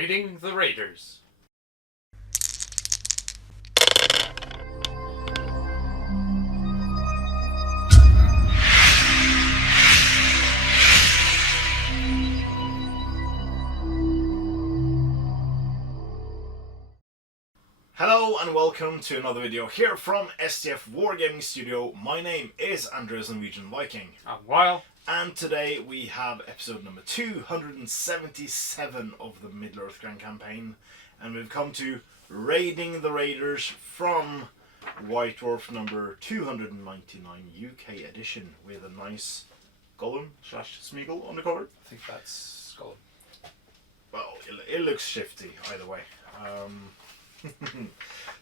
Raiding the Raiders. Hello and welcome to another video here from STF Wargaming Studio. My name is Andreas Norwegian Viking. I'm Weil. And today we have episode number 277 of the Middle-earth Grand Campaign. And we've come to Raiding the Raiders from White Dwarf number 299 UK edition with a nice Gollum / Smeagol on the cover. I think that's Gollum. Well, it looks shifty either way.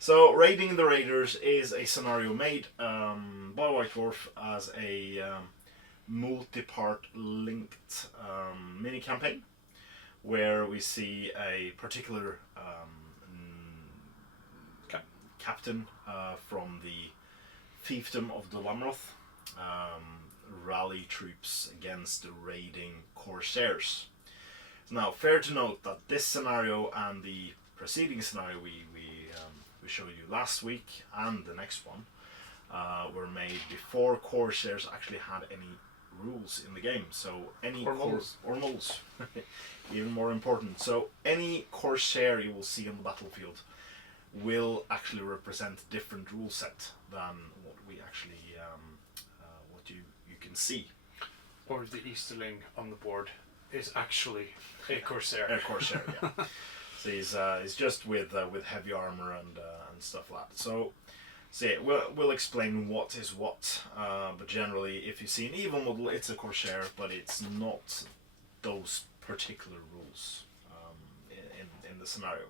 So, Raiding the Raiders is a scenario made by White Dwarf as a multi-part linked mini-campaign where we see a particular captain from the fiefdom of Dol Amroth rally troops against the raiding corsairs. Now, fair to note that this scenario and the preceding scenario we showed you last week and the next one were made before corsairs actually had any rules in the game. So any moles, even more important. So any corsair you will see on the battlefield will actually represent a different rule set than what we actually what you can see. Or the Easterling on the board is actually a corsair. A corsair, yeah. So he's just with heavy armor and stuff like that. So yeah, we'll explain what is what. But generally, if you see an evil model, it's a corsair, but it's not those particular rules in the scenario.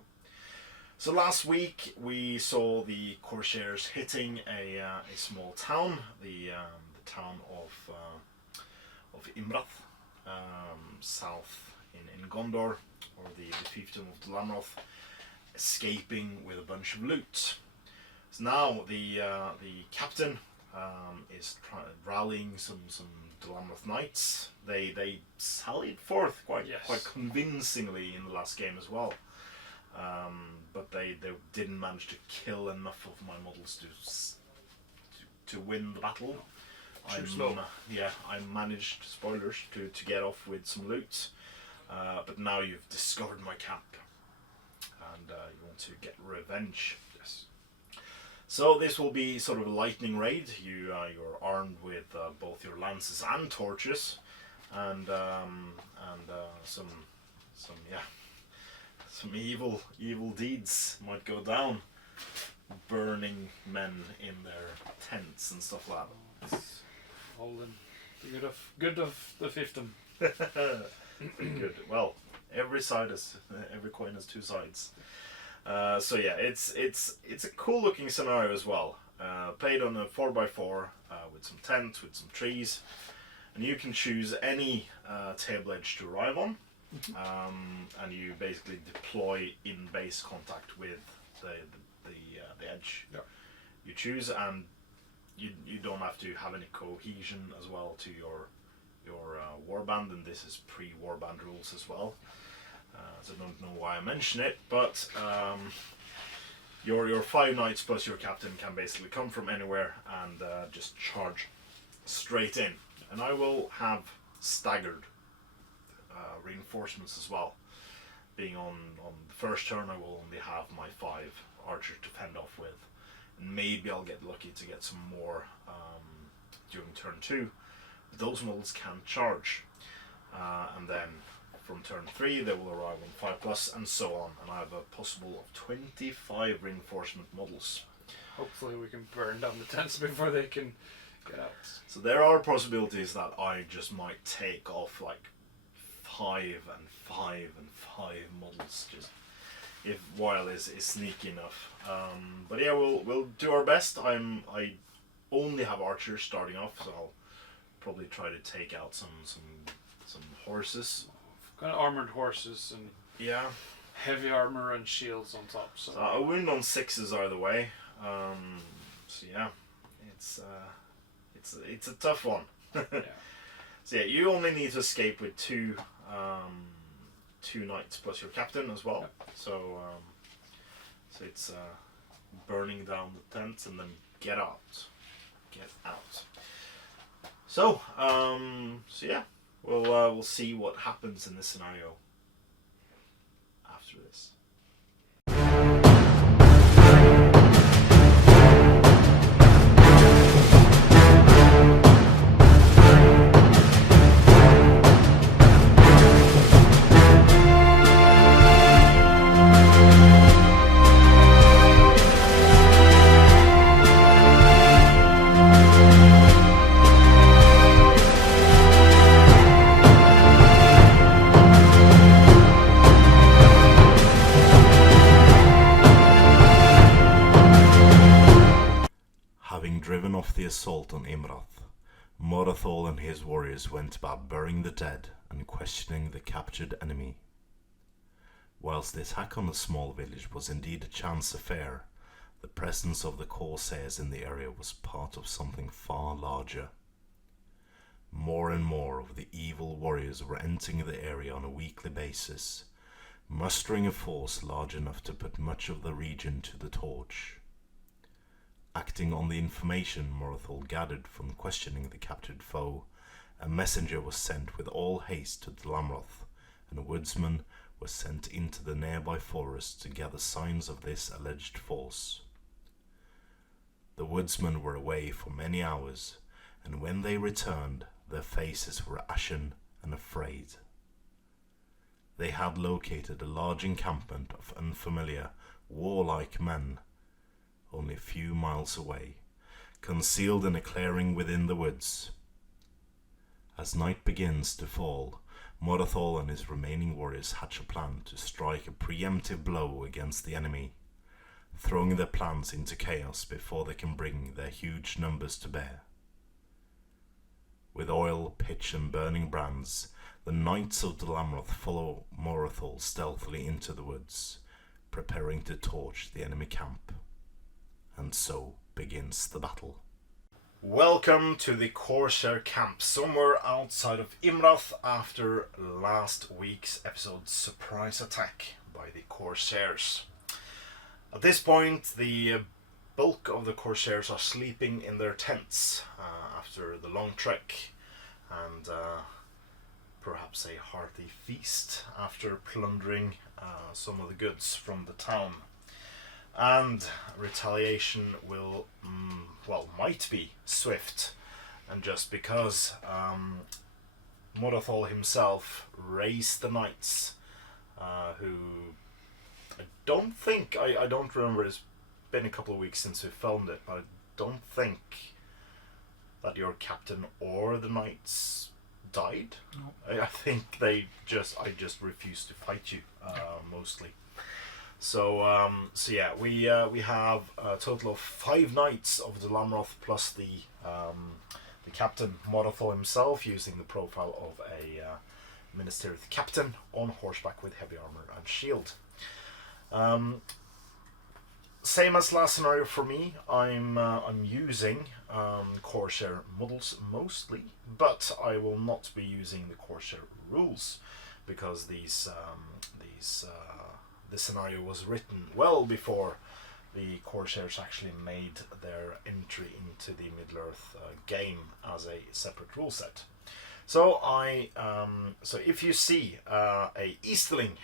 So last week we saw the corsairs hitting a small town, the town of Imrath, south in Gondor, or the fiefdom of Dol Amroth, escaping with a bunch of loot. So now the captain is rallying some Dol Amroth Knights. They sallied forth quite convincingly in the last game as well, but they didn't manage to kill enough of my models to win the battle. I managed, spoilers, to get off with some loot. But now you've discovered my camp, and you want to get revenge. Yes. So this will be sort of a lightning raid. You're armed with both your lances and torches, and some evil good might go down, burning men in their tents and stuff like that. It's all in the good of the fiefdom. Good. Well, every coin has two sides. So yeah, it's a cool looking scenario as well. Played on a 4x4 with some tent, with some trees, and you can choose any table edge to arrive on, and you basically deploy in base contact with the edge. Yeah. You choose, and you don't have to have any cohesion as well to your warband, and this is pre-warband rules as well. So I don't know why I mention it, but your 5 knights plus your captain can basically come from anywhere and just charge straight in. And I will have staggered reinforcements as well. Being on the first turn, I will only have my 5 archers to fend off with, and maybe I'll get lucky to get some more during turn 2. Those models can charge, and then from turn 3 they will arrive on 5+, and so on, and I have a possible of 25 reinforcement models. Hopefully we can burn down the tents before they can get out. So there are possibilities that I just might take off like 5 and 5 and 5 models, just if Weil is sneaky enough. But yeah, we'll do our best. I only have archers starting off, so I'll probably try to take out some horses. Kind of armored horses and heavy armor and shields on top. So a wound on 6s either way. So yeah, it's a tough one. Yeah. So yeah, you only need to escape with two 2 knights plus your captain as well. Yep. So it's burning down the tents and then get out. Get out. So yeah, we'll see what happens in this scenario after this. Having driven off the assault on Amroth, Môrathol and his warriors went about burying the dead and questioning the captured enemy. Whilst this hack on the small village was indeed a chance affair, the presence of the Corsairs in the area was part of something far larger. More and more of the evil warriors were entering the area on a weekly basis, mustering a force large enough to put much of the region to the torch. Acting on the information Môrathol gathered from questioning the captured foe, a messenger was sent with all haste to Dol Amroth, and woodsmen were sent into the nearby forest to gather signs of this alleged force. The woodsmen were away for many hours, and when they returned, their faces were ashen and afraid. They had located a large encampment of unfamiliar, warlike men only a few miles away, concealed in a clearing within the woods. As night begins to fall, Môrathol and his remaining warriors hatch a plan to strike a preemptive blow against the enemy, throwing their plans into chaos before they can bring their huge numbers to bear. With oil, pitch and burning brands, the Knights of Dol Amroth follow Môrathol stealthily into the woods, preparing to torch the enemy camp. And so begins the battle. Welcome to the Corsair camp, somewhere outside of Amroth after last week's episode's surprise attack by the Corsairs. At this point, the bulk of the Corsairs are sleeping in their tents after the long trek and perhaps a hearty feast after plundering some of the goods from the town. And retaliation will, might be swift, and just because Môrathol himself raised the knights, who I don't remember, it's been a couple of weeks since we filmed it, but I don't think that your captain or the knights died. No. I think I just refused to fight you, mostly. So yeah, we have a total of 5 knights of Dol Amroth plus the captain Môrathol himself, using the profile of a ministerial captain on horseback with heavy armor and shield. Same as last scenario for me. I'm using Corsair models mostly, but I will not be using the Corsair rules because this scenario was written well before the Corsairs actually made their entry into the Middle-earth game as a separate rule set. So so if you see a Easterling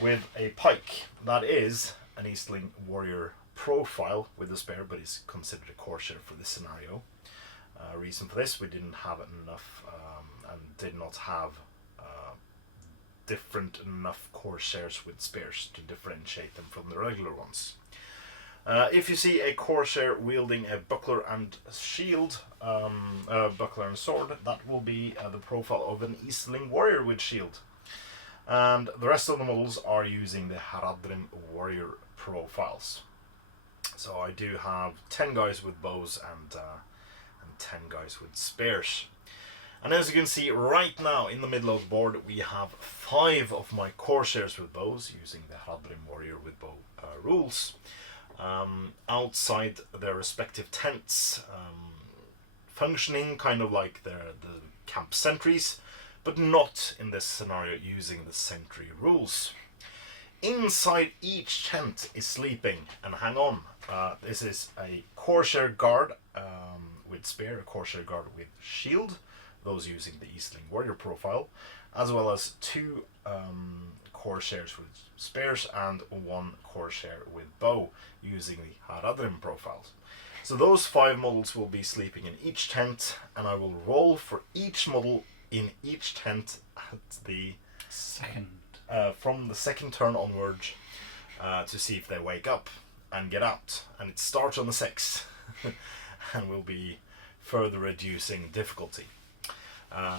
with a pike, that is an Easterling warrior profile with a spear, but is considered a Corsair for this scenario. Reason for this, we didn't have enough and did not have different enough Corsairs with spears to differentiate them from the regular ones. If you see a Corsair wielding a buckler and shield, buckler and sword, that will be the profile of an Easterling warrior with shield. And the rest of the models are using the Haradrim warrior profiles. So I do have 10 guys with bows and 10 guys with spears. And as you can see right now in the middle of the board, we have 5 of my Corsairs with bows using the Haradrim warrior with bow rules. Outside their respective tents, functioning kind of like the camp sentries, but not in this scenario using the sentry rules. Inside each tent is sleeping, and hang on, this is a Corsair guard with spear, a Corsair guard with shield, those using the Eastling warrior profile, as well as 2 Corsairs with spears and 1 Corsair with bow using the Haradrim profiles. So those 5 models will be sleeping in each tent, and I will roll for each model in each tent at the Second. from the second turn onwards to see if they wake up and get out. And it starts on the 6 and will be further reducing difficulty.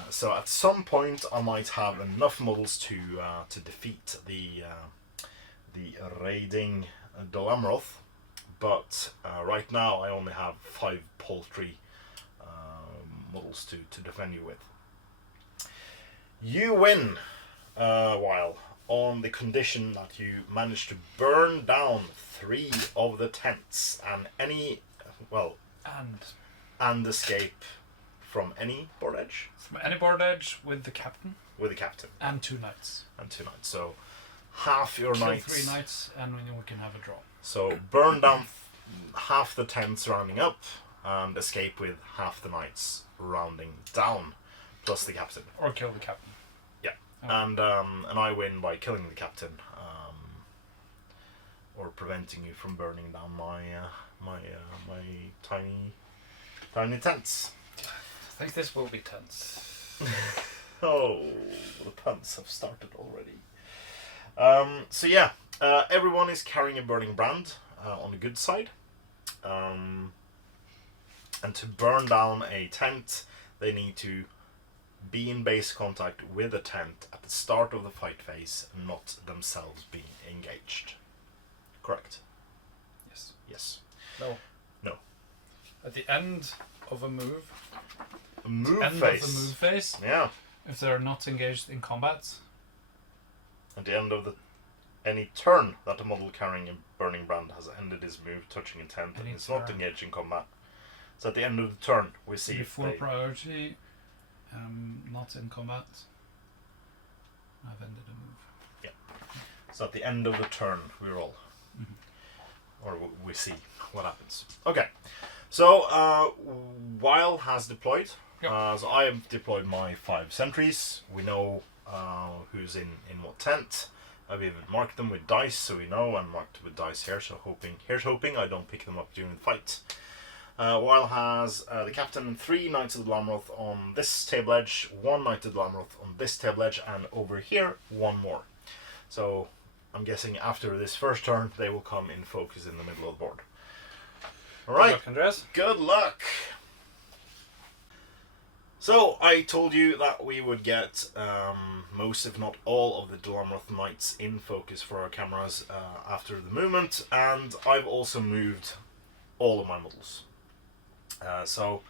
So at some point I might have enough models to defeat the raiding Dol Amroth, but right now I only have 5 paltry models to defend you with. You win, while on the condition that you manage to burn down 3 of the tents and escape from any board edge. From any board edge with the captain. With the captain. And 2 knights. And 2 knights. So half your Kill knights. 3 knights, and we can have a draw. So burn down half the tents rounding up, and escape with half the knights rounding down, plus the captain. Or kill the captain. Yeah. Oh. And I win by killing the captain, or preventing you from burning down my tiny tents. I think this will be tense. Oh, the puns have started already. So yeah, everyone is carrying a burning brand on the good side. And to burn down a tent, they need to be in base contact with a tent at the start of the fight phase, not themselves being engaged. Correct? Yes. Yes. No. No. At the end of a move. Move End phase. of the move phase. Yeah. If they're not engaged in combat. At the end of any turn that a model carrying a burning brand has ended his move touching a tent and is not engaged in combat. So at the end of the turn we see before priority, not in combat. I've ended a move. Yeah. So at the end of the turn we roll. Or we see what happens. Okay. So Weil has deployed. Yep. So I have deployed my 5 sentries. We know who's in what tent. I've even marked them with dice, so we know, and marked with dice here. So here's hoping I don't pick them up during the fight. Weil has the captain and 3 Knights of Dol Amroth on this table edge, 1 Knight of Dol Amroth on this table edge, and over here 1 more. So I'm guessing after this first turn they will come in focus in the middle of the board. All right. Good luck, Andreas. Good luck. So I told you that we would get most, if not all, of the Dol Amroth Knights in focus for our cameras after the movement, and I've also moved all of my models. So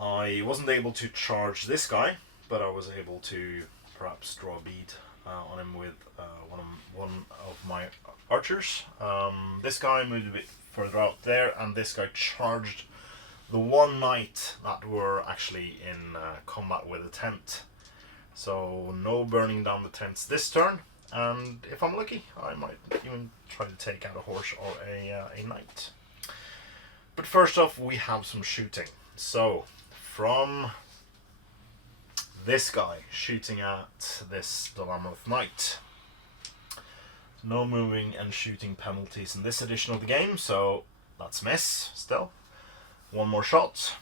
I wasn't able to charge this guy, but I was able to perhaps draw a bead on him with one of my archers. This guy moved a bit further out there, and this guy charged the 1 knight that were actually in combat with a tent. So no burning down the tents this turn, and if I'm lucky I might even try to take out a horse or a knight. But first off we have some shooting. So from this guy shooting at this Dol Amroth knight. No moving and shooting penalties in this edition of the game, so that's miss still. 1 more shot.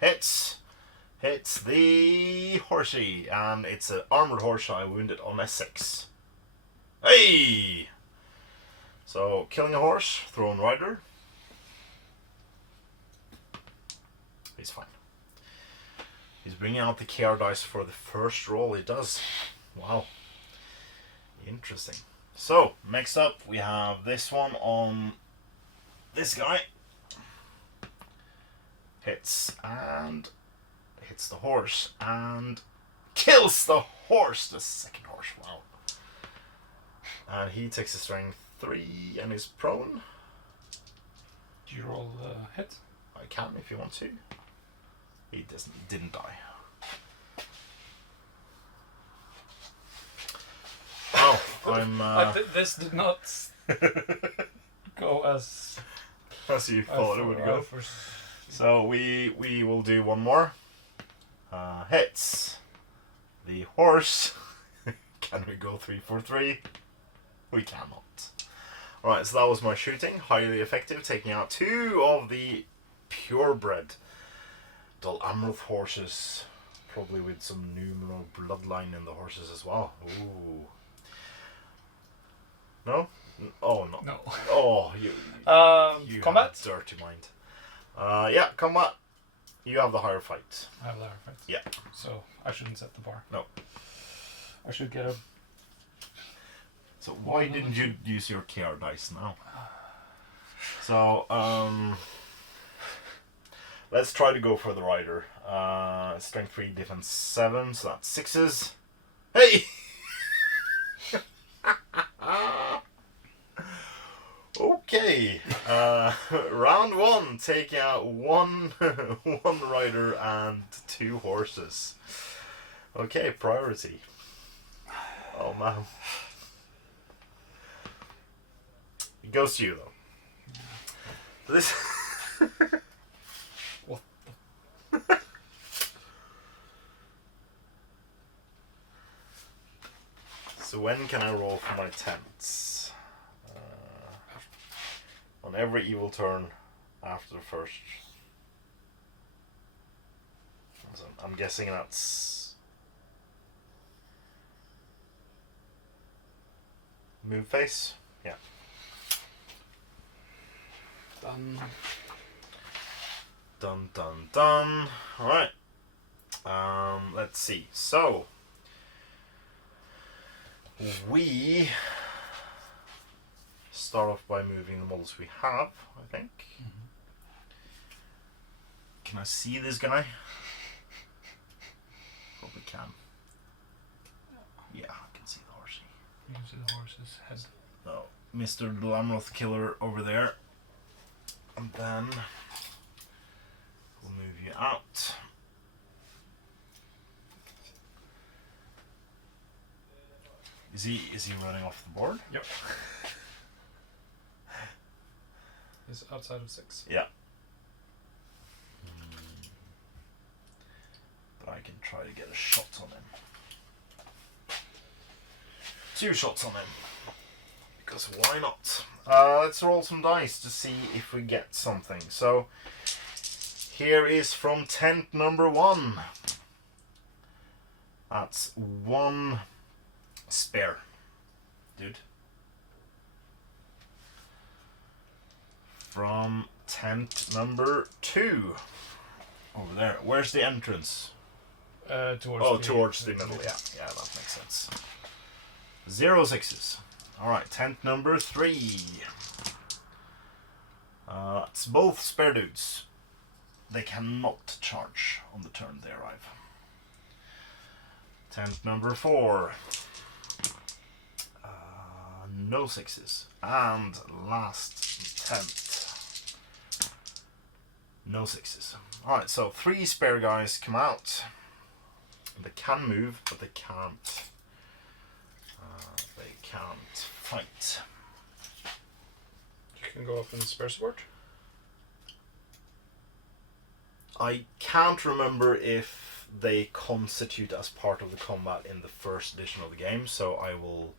Hits the horsey, and it's an armored horse I wounded on S6. Hey! So killing a horse, thrown rider. He's fine. He's bringing out the KR dice for the first roll. He does. Wow. Interesting. So next up we have this one on this guy. Hits the horse and kills the horse, the second horse. Wow. And he takes a strength 3 and is prone. Do you roll hit? I can if you want to. He didn't die. This did not go as you thought it would go. So we will do one more. Hits. The horse. Can we go 3-4-3? We cannot. Alright, so that was my shooting. Highly effective, taking out 2 of the purebred Dol Amroth horses. Probably with some numeral bloodline in the horses as well. Ooh. No? Oh, no. No. Oh, you combat? have a dirty mind. Yeah, combat. You have the higher fight. I have the higher fight. Yeah. So I shouldn't set the bar. No. I should get a... So why didn't you use your KR dice now? So, let's try to go for the rider. Strength 3, defense 7, so that's 6s. Hey! Okay. Round 1, taking out one rider and 2 horses. Okay, priority. Oh man. It goes to you though. This. What So when can I roll for my tents? On every evil turn after the first. So I'm guessing that's move face. Yeah. Done. Dun dun dun. Alright. Let's see. So we start off by moving the models we have, I think. Mm-hmm. Can I see this guy? Probably can. Yeah, I can see the horsey. You can see the horse's head. So, Mr. Dol Amroth killer over there. And then we'll move you out. Is he running off the board? Yep. He's outside of 6. Yeah. But I can try to get a shot on him. 2 shots on him. Because why not? Let's roll some dice to see if we get something. So, here is from tent number 1. That's 1 spare, dude. From tent number 2. Over there. Where's the entrance? Towards the middle. Yeah, that makes sense. 0 6s. Alright, tent number 3. It's both spare dudes. They cannot charge on the turn they arrive. Tent number 4. No 6s. And last tent. No 6s. Alright, so 3 spare guys come out. They can move, but they can't. They can't fight. You can go up in the spare support. I can't remember if they constitute as part of the combat in the first edition of the game, so I will,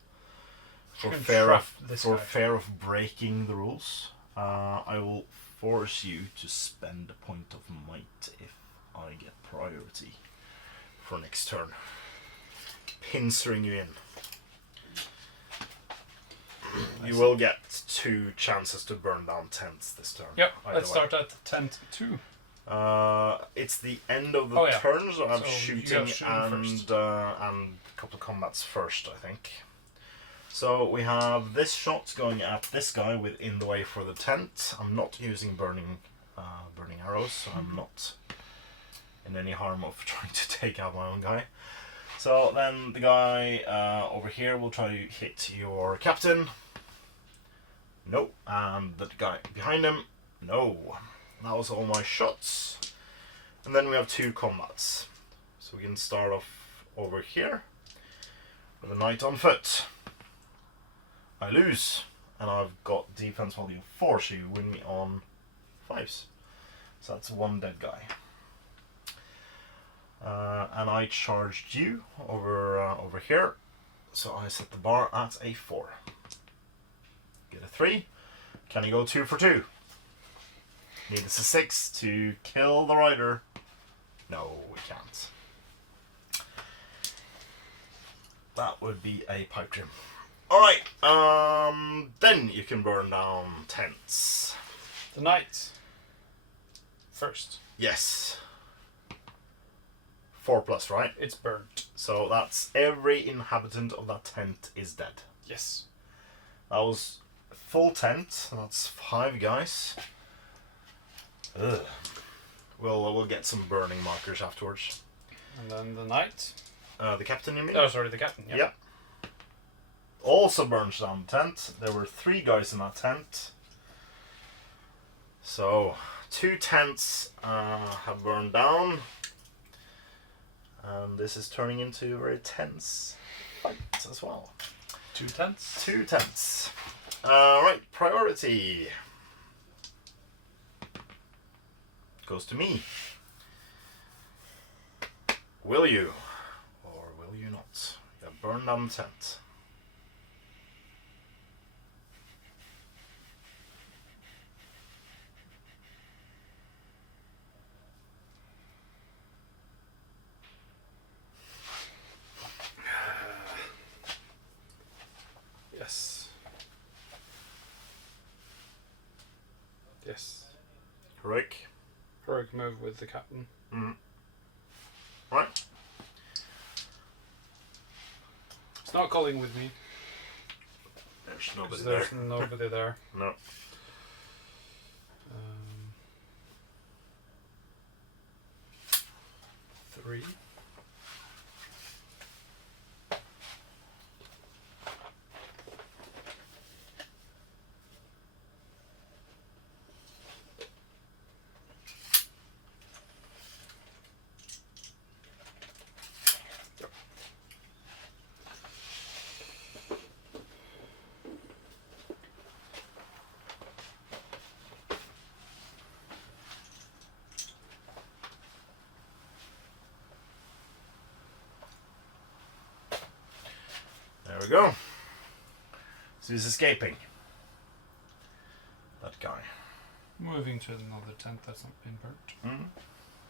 for fear of breaking the rules, I will force you to spend a point of might if I get priority for next turn. Pincering you in. You will get 2 chances to burn down tents this turn. Yep, let's start at tent 2. It's the end of the turn, so I'm shooting and a couple of combats first, I think. So we have this shot going at this guy with in the way for the tent. I'm not using burning arrows, so I'm not in any harm of trying to take out my own guy. So then the guy over here will try to hit your captain. No. And the guy behind him. No. That was all my shots. And then we have 2 combats. So we can start off over here with a knight on foot. I lose. And I've got defense value 4, so you win me on 5s. So that's 1 dead guy. And I charged you over here. So I set the bar at a 4. Get a 3. Can he go 2 for 2? Need a 6 to kill the rider. No, we can't. That would be a pipe dream. Alright, then you can burn down tents. The knight. First. Yes. 4+, right? It's burnt. So that's every inhabitant of that tent is dead. Yes. That was full tent. That's 5 guys. Ugh. We'll get some burning markers afterwards. And then the knight. The captain, you mean? Oh, sorry, the captain. Yep. Yep. Also burns down the tent. There were 3 guys in that tent. So 2 tents have burned down. And this is turning into a very tense fight as well. 2 tents. 2 tents. Right, priority goes to me. Will you or will you not? You have burned down the tent. Yes. Yes. Heroic. Heroic move with the captain. Right. It's not calling with me. There's nobody There's there. nobody there. No. Um, 3. There we go. So he's escaping. That guy. Moving to another tent that's not been burnt.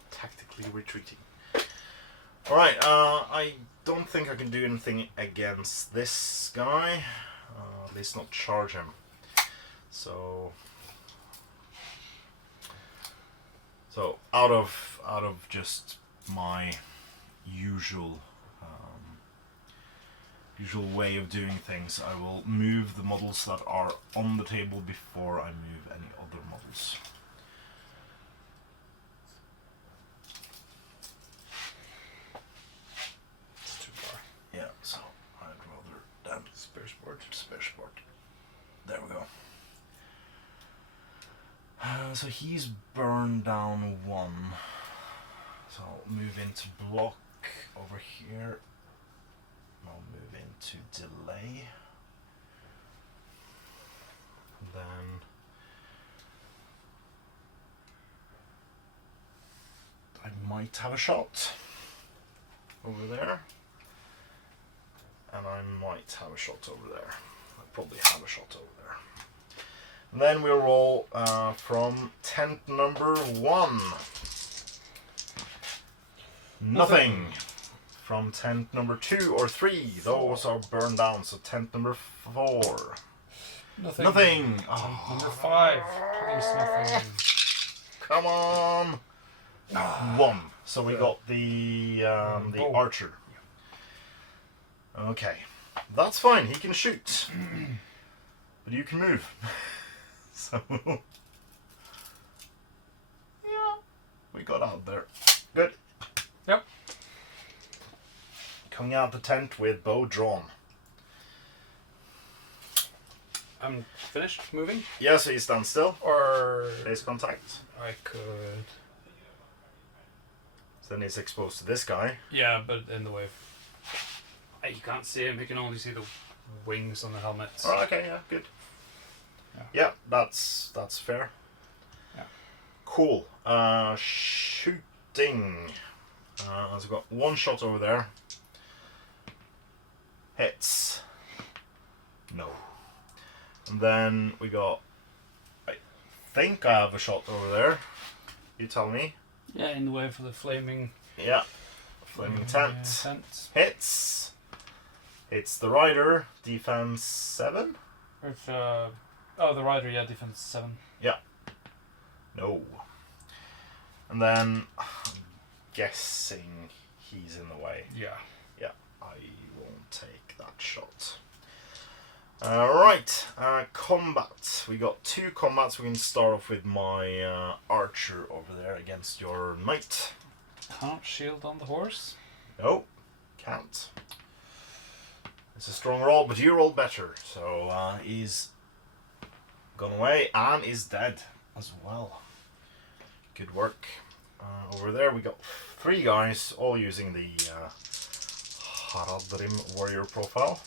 Tactically retreating. Alright, I don't think I can do anything against this guy. At least not charge him. So out of just my usual way of doing things, I will move the models that are on the table before I move any other models. It's too far. Yeah, so I'd rather than Spare sport. spare sport. There we go. So he's burned down 1. So I'll move into block over here. I'll move into delay. Then I might have a shot over there. And I might have a shot over there. I probably have a shot over there. And then we'll roll from tent number 1. Nothing. From tent number 2 or 3. Those are burned down. So tent number 4. Nothing. Nothing. Tent Oh, number 5. Please nothing. come on. 1. So we got the archer. Okay. That's fine. He can shoot. But you can move. So yeah, we got out there. Good. Yep. Coming out the tent with bow drawn. I'm finished moving? Yeah, so you stand still. Or Face contact. I could... So then he's exposed to this guy. Yeah, but in the way. You can't see him, he can only see the wings on the helmets. Oh, okay, yeah, good. Yeah. Yeah, that's fair. Yeah. Cool. Shooting. So we've got one shot over there. Hits. No. And then we got. I think I have a shot over there. You tell me. Yeah, in the way for the flaming. Yeah. Flaming tent. Tent. Hits. It's the rider. Defense 7. With, the rider, yeah, defense 7. No. And then I'm guessing he's in the way. Yeah. Yeah, I won't take that shot. Right, combat. We got 2 combats. We can start off with my archer over there against your knight. Can't shield on the horse. No, can't. It's a strong roll, but you rolled better. So he's gone away and is dead as well. Good work. Over there we got 3 guys, all using the Haradrim warrior profile.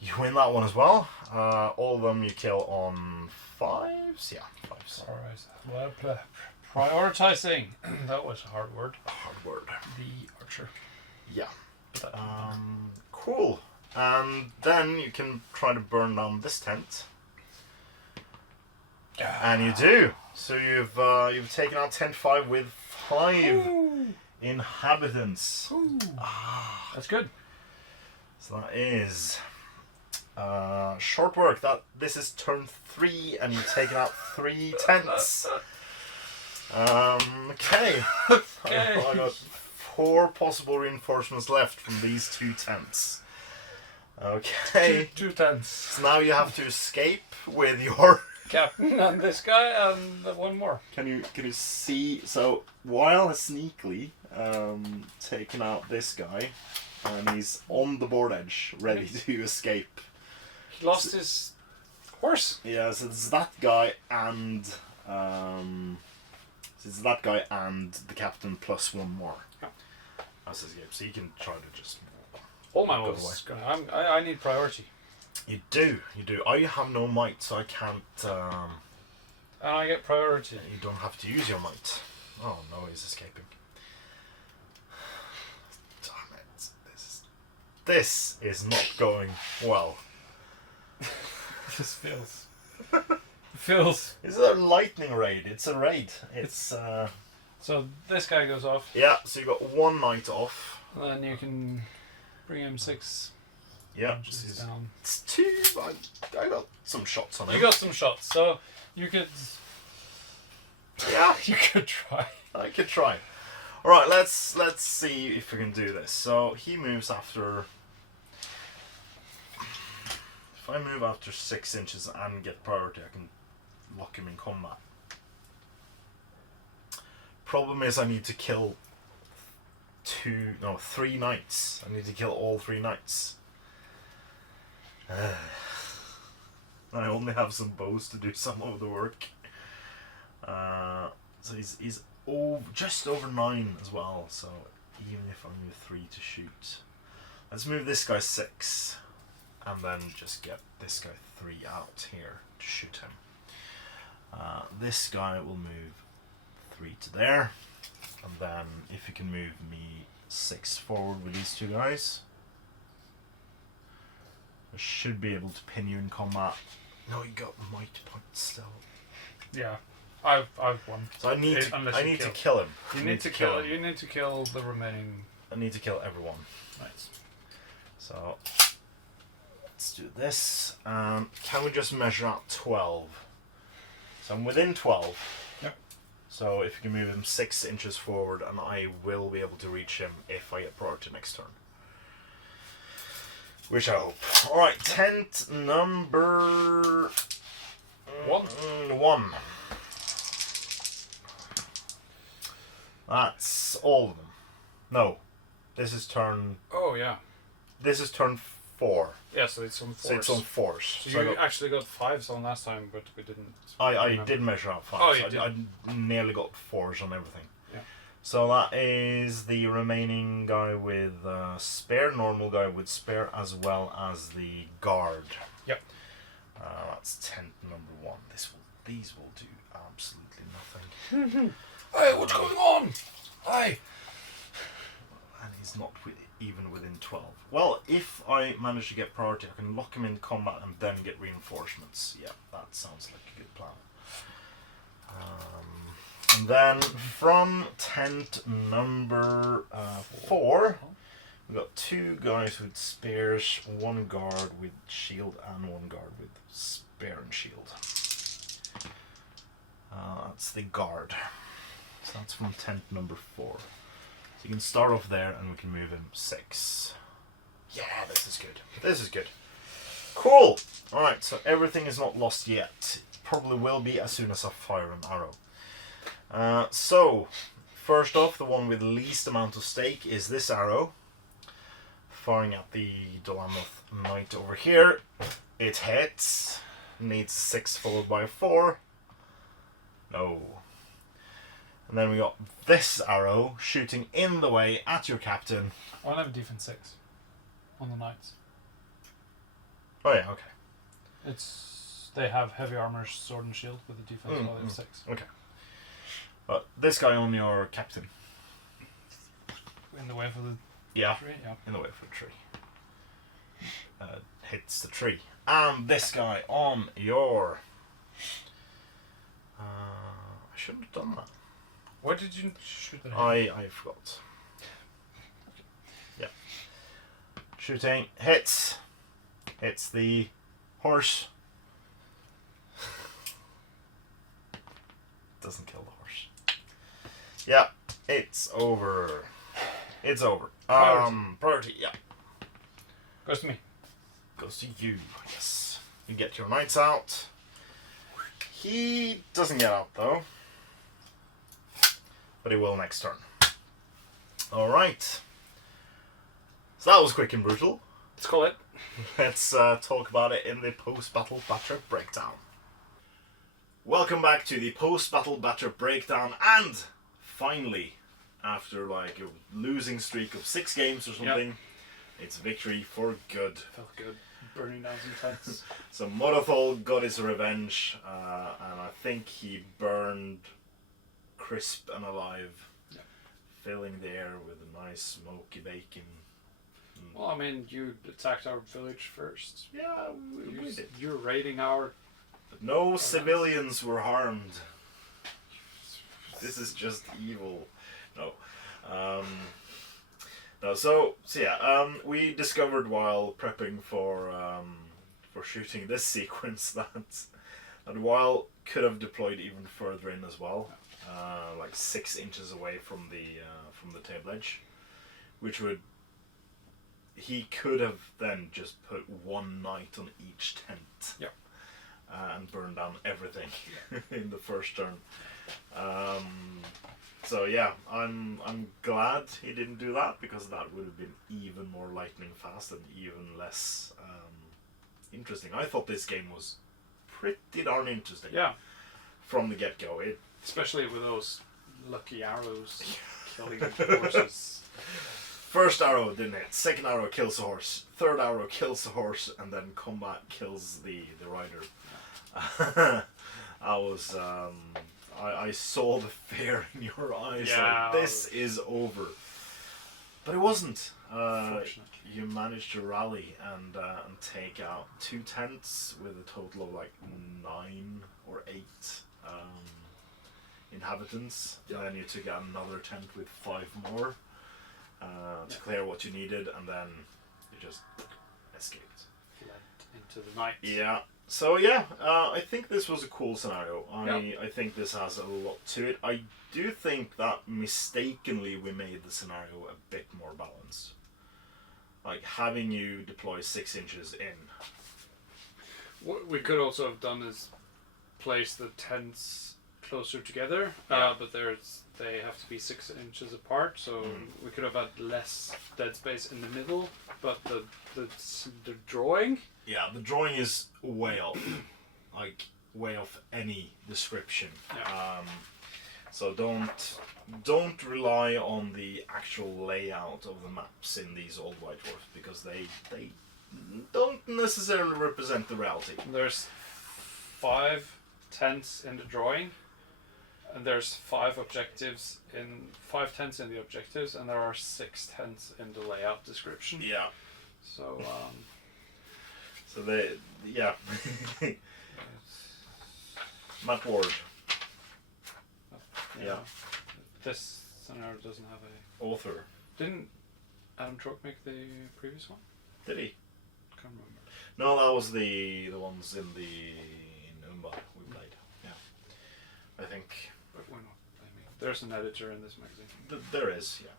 You win that one as well. All of them you kill on 5s? Yeah, 5s. Alright. Well, prioritizing. That was a hard word. Hard word. The archer. Yeah. Cool. And then you can try to burn down this tent. And you do. So you've taken out tent 5 with 5 inhabitants. That's good. So that is short work. This is turn 3, and you've taken out 3 tents. Okay. I got 4 possible reinforcements left from these 2 tents. Okay. Two tents. So now you have to escape with your Captain and this guy and one more. Can you see? So Weil has sneakily taken out this guy, and he's on the board edge, ready to escape. He lost his horse. Yeah, so it's that guy and the captain plus 1 more. Yeah. That's his game. So you can try to just. All my Go moves. I need priority. You do. I have no might, so I can't. And I get priority. You don't have to use your might. Oh no, he's escaping. Damn it! This is not going well. This feels. Is it a lightning raid? It's a raid. It's So this guy goes off. Yeah. So you got 1 knight off. And then you can bring him 6. Yeah. Punches down. It's 2. I got some shots on him. You got some shots, so you could. Yeah. You could try. I could try. All right. Let's see if we can do this. So he moves after. If I move after 6 inches and get priority, I can lock him in combat. Problem is, I need to kill 3 knights. I need to kill all 3 knights. I only have some bows to do some of the work. So he's just over 9 as well. So even if I move 3 to shoot, let's move this guy 6. And then just get this guy 3 out here to shoot him. This guy will move 3 to there. And then if you can move me 6 forward with these 2 guys, I should be able to pin you in combat. No, you got might points still. Yeah, I've won. So I need to kill him. You need to kill. You need to kill the remaining. I need to kill everyone. Nice. So let's do this. Can we just measure out 12? So I'm within 12. Yep. So if you can move him 6 inches forward, and I will be able to reach him if I get priority next turn. Which I hope. Alright, tent number 1. That's all of them. No. This is turn. Oh yeah. This is turn 4. Yeah, so it's on 4s. So it's on 4s. So you actually got 5s on last time, but we didn't. I did measure out 5s. Oh, you did. I nearly got 4s on everything. Yeah. So that is the remaining guy with spare, normal guy with spare, as well as the guard. Yep. That's tent number 1. These will do absolutely nothing. Hey, what's going on? Hey. And he's not even within 12. Well, if I manage to get priority, I can lock him in combat and then get reinforcements. Yeah, that sounds like a good plan. And then from tent number 4, we've got 2 guys with spears, 1 guard with shield, and 1 guard with spear and shield. That's the guard. So that's from tent number 4. So you can start off there and we can move him 6. Yeah, this is good. This is good. Cool! Alright, so everything is not lost yet. Probably will be as soon as I fire an arrow. So, first off, the one with least amount of stake is this arrow. Firing at the Dol Amroth Knight over here. It hits. Needs 6 followed by 4. No. And then we got this arrow shooting in the way at your captain. I'll have defense 6 on the Knights. Oh yeah, okay. They have heavy armor, sword and shield with a defense while they have 6. Okay. But this guy on your captain. In the way for the tree? Yeah. In the way for the tree. Hits the tree. And this guy on your... I shouldn't have done that. Why did you shoot that? I forgot. Yeah. Shooting. Hits. Hits the horse. Doesn't kill the horse. Yeah. It's over. It's over. Priority, yeah. Goes to me. Goes to you, yes. You get your knights out. He doesn't get out though. But he will next turn. Alright. So that was quick and brutal. Let's call it. Let's talk about it in the post-battle batter breakdown. Welcome back to the post-battle batter breakdown, and finally, after like a losing streak of 6 games or something, it's victory for good. Felt good. Burning down some tents. So Môrathol got his revenge, and I think he burned crisp and alive, filling the air with a nice smoky bacon. Well, I mean, you attacked our village first. Yeah, we did. You're raiding our... But no civilians were harmed. This is just evil. No. No, so yeah, we discovered while prepping for shooting this sequence that while could have deployed even further in as well, like 6 inches away from the table edge, which would he could have then just put 1 knight on each tent, and burn down everything in the first turn. So yeah, I'm glad he didn't do that, because that would have been even more lightning fast and even less interesting. I thought this game was pretty darn interesting. Yeah. From the get-go. Especially with those lucky arrows killing the horses. First arrow didn't hit. Second arrow kills the horse. Third arrow kills the horse, and then combat kills the rider. I saw the fear in your eyes. Yeah, like, this is over. But it wasn't. You managed to rally and take out 2 tents with a total of like 9 or 8 inhabitants. Yeah. And then you took out another tent with 5 more to clear what you needed, and then you just escaped. Fled into the night. Yeah. So yeah, I think this was a cool scenario. I think this has a lot to it. I do think that mistakenly we made the scenario a bit more balanced. Like having you deploy 6 inches in. What we could also have done is place the tents closer together, Yeah. but they have to be 6 inches apart, so we could have had less dead space in the middle, but the drawing... Yeah, the drawing is way off. Like, way off any description. Yeah. So don't rely on the actual layout of the maps in these old White Dwarfs, because they don't necessarily represent the reality. There's 5 tents in the drawing, and there's 5 tents in the objectives, and there are 6 tents in the layout description. Yeah. So So yeah. Matt Ward. Yeah. This scenario doesn't have a Author. Didn't Adam Trock make the previous one? Did he? Can't remember. No, that was the ones in Umba we played. Yeah. I think But we're not blaming. There's an editor in this magazine. there is, yeah.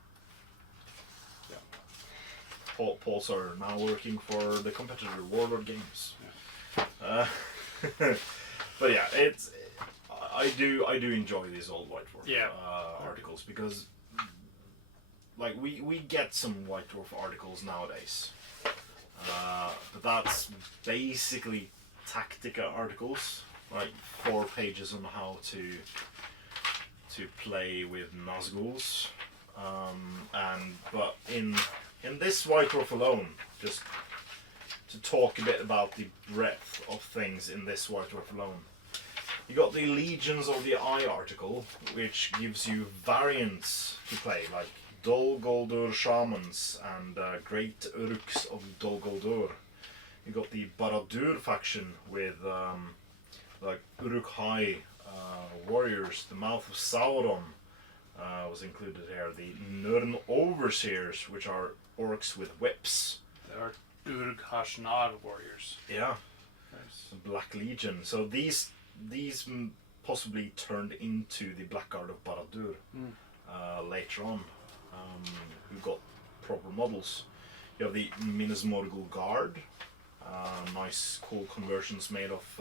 Yeah. Paul's are now working for the competitor Warlord Games. Yeah. But yeah, I do enjoy these old White Dwarf Yeah. articles, because like we get some White Dwarf articles nowadays, but that's basically Tactica articles, like 4 pages on how to play with Nazguls, but in this White Dwarf alone, just to talk a bit about the breadth of things in this White Dwarf alone. You got the Legions of the Eye article, which gives you variants to play, like Dol Guldur Shamans and Great Urks of Dol Guldur. You got the Barad-dûr faction with like Uruk-hai warriors. The Mouth of Sauron was included here. The Nirn Overseers, which are orcs with whips. There are Uruk-hashnad warriors. Yeah. There's Black Legion. So these possibly turned into the Blackguard of Barad-dûr later on. Who got proper models. You have the Minas Morgul Guard. Nice, cool conversions made of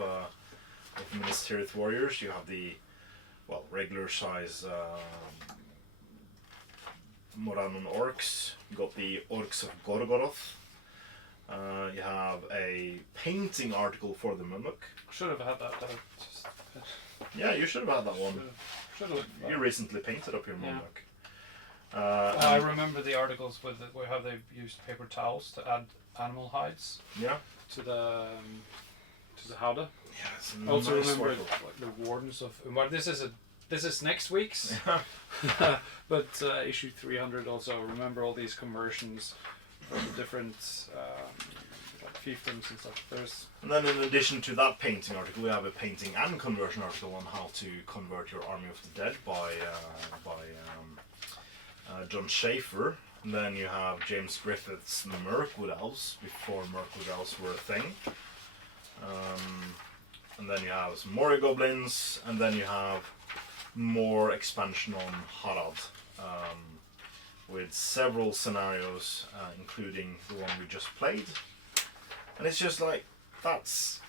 Minas Tirith warriors. You have the regular size Moranon orcs. You got the Orcs of Gorgoroth. You have a painting article for the Mumuk. should have had that. Yeah, you should have had that one. Should have. You recently painted up your Yeah. Mumuk. I remember the articles with how they used paper towels to add animal hides Yeah. to the howdah. Yeah, it's a I also nice remember article. like the Wardens of Umbar. This is next week's, but issue 300 also. Remember all these conversions for the different like fiefdoms and stuff. And then in addition to that painting article, we have a painting and conversion article on how to convert your Army of the Dead by John Schaefer. And then you have James Griffith's Mirkwood Elves, before Mirkwood Elves were a thing. And then you have some Mori Goblins, and then you have more expansion on Harad, with several scenarios, including the one we just played. And it's just like, that's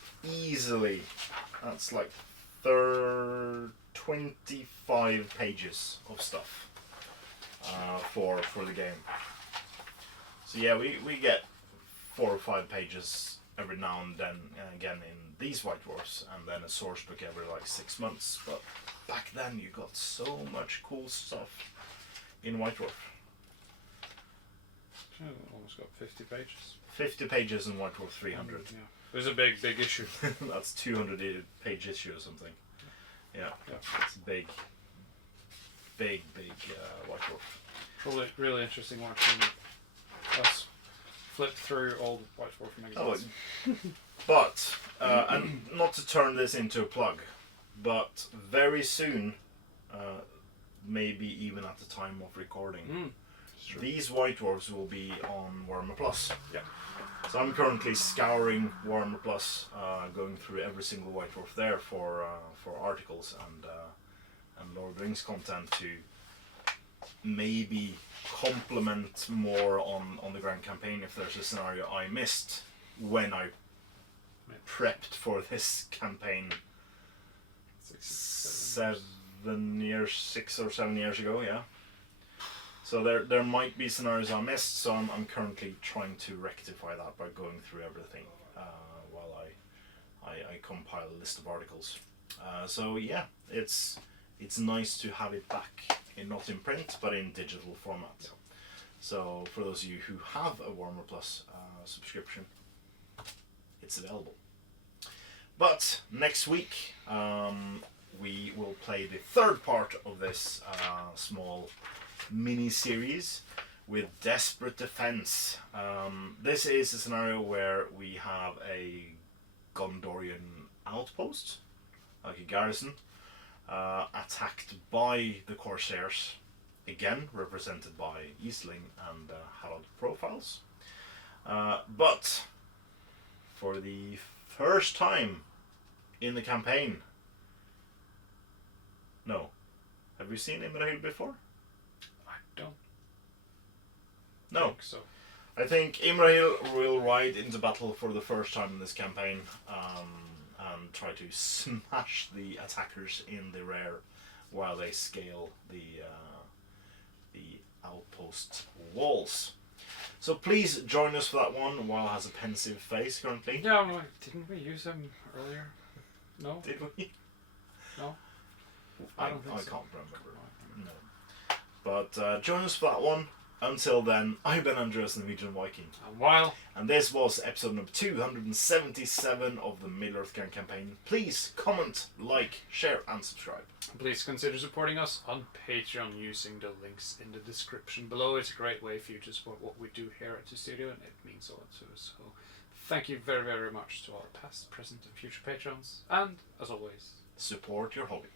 like 25 pages of stuff for the game. So yeah, we get 4 or 5 pages every now and then, again in these White Dwarfs, and then a source book every like 6 months. But back then you got so much cool stuff in White Dwarf. Almost got 50 pages. 50 pages in White Dwarf 300. Yeah. There's a big issue. That's 200 page issue or something. Yeah, it's a big White Dwarf. Probably really interesting watching us flip through old White Dwarf magazines. But, and not to turn this into a plug, but very soon, maybe even at the time of recording, these White Dwarfs will be on Warhammer Plus. Yeah. So I'm currently scouring Warhammer Plus, going through every single White Dwarf there for articles and Lord of the Rings content to maybe complement more on the Grand Campaign if there's a scenario I missed when I prepped for this campaign 6 or 7 years ago, yeah. So there might be scenarios I missed, so I'm currently trying to rectify that by going through everything while I compile a list of articles. So yeah, it's it's nice to have it back, not in print, but in digital format. So for those of you who have a Warhammer Plus subscription, it's available. But next week, we will play the third part of this small mini-series with Desperate Defense. This is a scenario where we have a Gondorian outpost, like a garrison, attacked by the Corsairs, again represented by Eastling and Harald profiles. But for the first time in the campaign, no, have you seen Imrahil before? I don't No. think so. I think Imrahil will ride into battle for the first time in this campaign and try to smash the attackers in the rear while they scale the outpost walls. So please join us for that one. Wal has a pensive face currently. Yeah, I'm like, didn't we use him earlier? No? Did we? No? I don't think so. can't remember. No. But join us for that one. Until then, I've been Andreas the Norwegian Viking. And while And this was episode number 277 of the Middle-earth Gang campaign. Please comment, like, share and subscribe. please consider supporting us on Patreon using the links in the description below. It's a great way for you to support what we do here at the studio, and it means a lot to us. So thank you very, very much to all past, present and future patrons. And as always, Support your hobby.